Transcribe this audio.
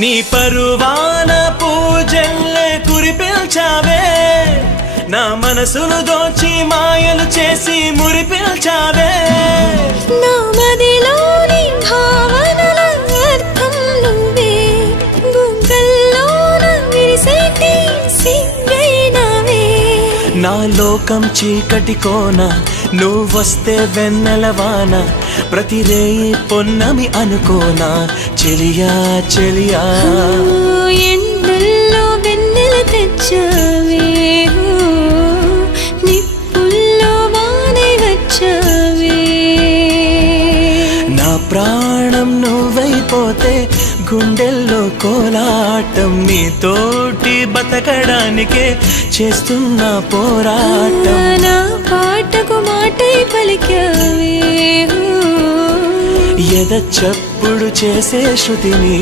నీ పరువాన పూజల్లే కురిపిల్చావే నా మనసును దోచి మాయలు చేసి మురిపిల్చావే నా మదిలోని భావనల అర్థం నువ్వే గుంకల్లోన విరిసేటి సిగ్గైనవే నా లోకం చీకటి కోన నువ్వొస్తే వెన్నెలవాన ప్రతి రేయి పొన్నమి అనుకోనా చెలియా చెలియా ఎండల్లో వెన్నెల తెచ్చావే నిప్పుల్లో వానై వచ్చావే నా ప్రాణం నువ్వైపోతే గుండెల్లో కోలాటం నీతోటి బతకడానికే చేస్తున్న పోరాటం నా పాటకు మాటై పలికావే ఎద చప్పుడు చేసే శృతిని